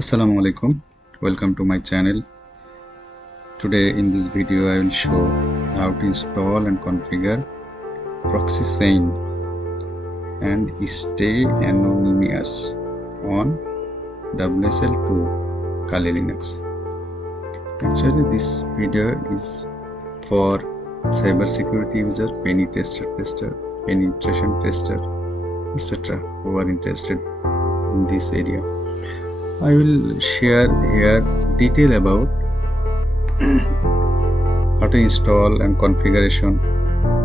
Assalamu alaikum. Welcome to my channel. Today in this video I will show how to install and configure Proxychains and stay anonymous on WSL2 Kali Linux. Actually this video is for cybersecurity user, penetration tester, etc. who are interested in this area. I will share here detail about how to install and configuration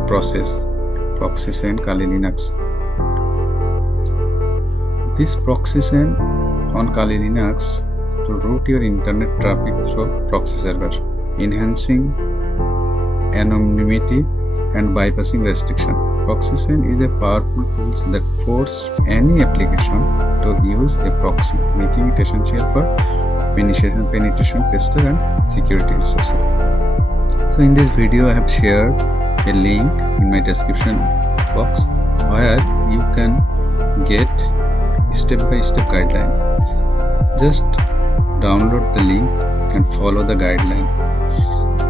process Proxychains Kali Linux. This Proxychains on Kali Linux to route your internet traffic through proxy server, enhancing anonymity and bypassing restriction. Proxychains is a powerful tool that forces any application to use a proxy, making it essential for penetration tester and security researcher. So in this video I have shared a link in my description box where you can get step-by-step guideline. Just download the link and follow the guideline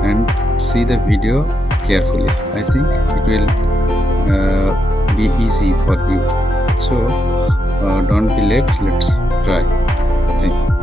and see the video carefully. I think it will be easy for you. So don't be late, let's try. Thank you.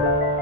you